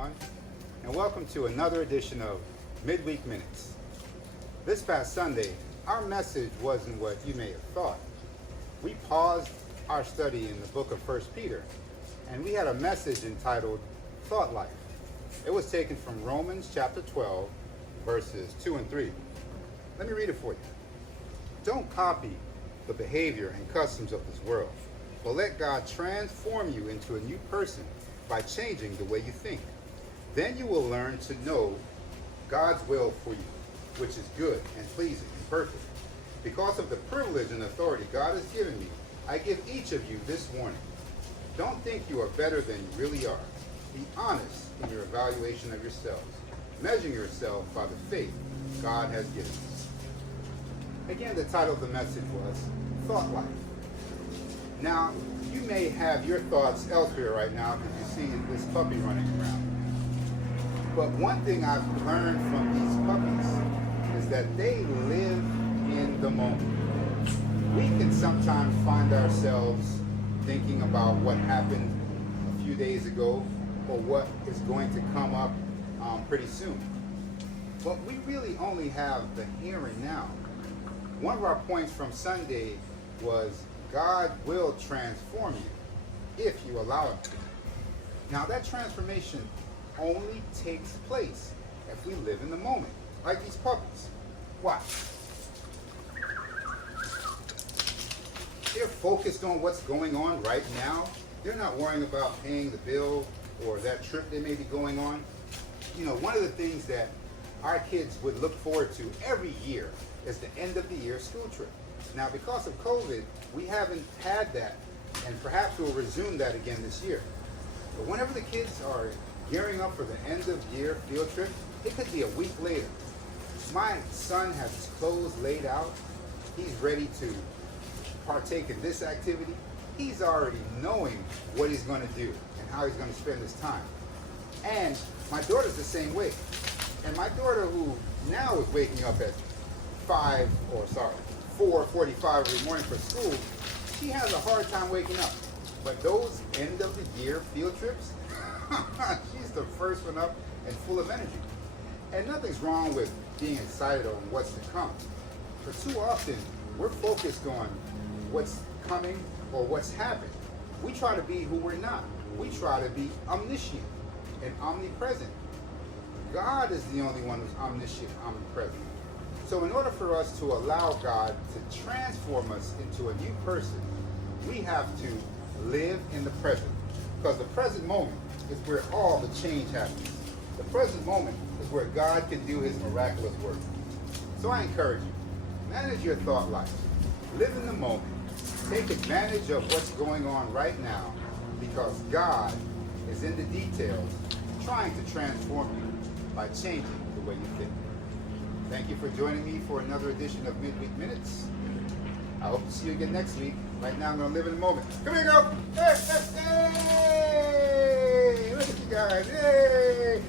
everyone, and welcome to another edition of Midweek Minutes. This past Sunday, our message wasn't what you may have thought. We paused our study in the book of 1 Peter, and we had a message entitled Thought Life. It was taken from Romans chapter 12, verses 2 and 3. Let me read it for you. Don't copy the behavior and customs of this world, but let God transform you into a new person by changing the way you think. Then you will learn to know God's will for you, which is good and pleasing and perfect. Because of the privilege and authority God has given me, I give each of you this warning. Don't think you are better than you really are. Be honest in your evaluation of yourselves. Measure yourself by the faith God has given you. Again, the title of the message was Thought Life. Now, you may have your thoughts elsewhere right now because you see this puppy running around. But one thing I've learned from these puppies is that they live in the moment. We can sometimes find ourselves thinking about what happened a few days ago or what is going to come up pretty soon. But we really only have the here and now. One of our points from Sunday was God will transform you if you allow him to. Now that transformation only takes place if we live in the moment, like these puppies. Watch. They're focused on what's going on right now. They're not worrying about paying the bill or that trip they may be going on. You know, one of the things that our kids would look forward to every year is the end of the year school trip. Now, because of COVID, we haven't had that, and perhaps we'll resume that again this year. But whenever the kids are gearing up for the end of year field trip, it could be a week later. My son has his clothes laid out. He's ready to partake in this activity. He's already knowing what he's going to do and how he's going to spend his time. And my daughter's the same way. And my daughter, who now is waking up at 4:45 every morning for school, she has a hard time waking up. But those end of the year field trips, she's the first one up and full of energy. And nothing's wrong with being excited on what's to come. But too often, we're focused on what's coming or what's happened. We try to be who we're not. We try to be omniscient and omnipresent. God is the only one who's omniscient, omnipresent. So in order for us to allow God to transform us into a new person, we have to live in the present. Because the present moment is where all the change happens. The present moment is where God can do his miraculous work. So I encourage you, manage your thought life. Live in the moment. Take advantage of what's going on right now, because God is in the details trying to transform you by changing the way you think. Thank you for joining me for another edition of Midweek Minutes. I hope to see you again next week. Right now, I'm going to live in the moment. Come here, girl. Hey, hey, hey. Look at you guys. Hey.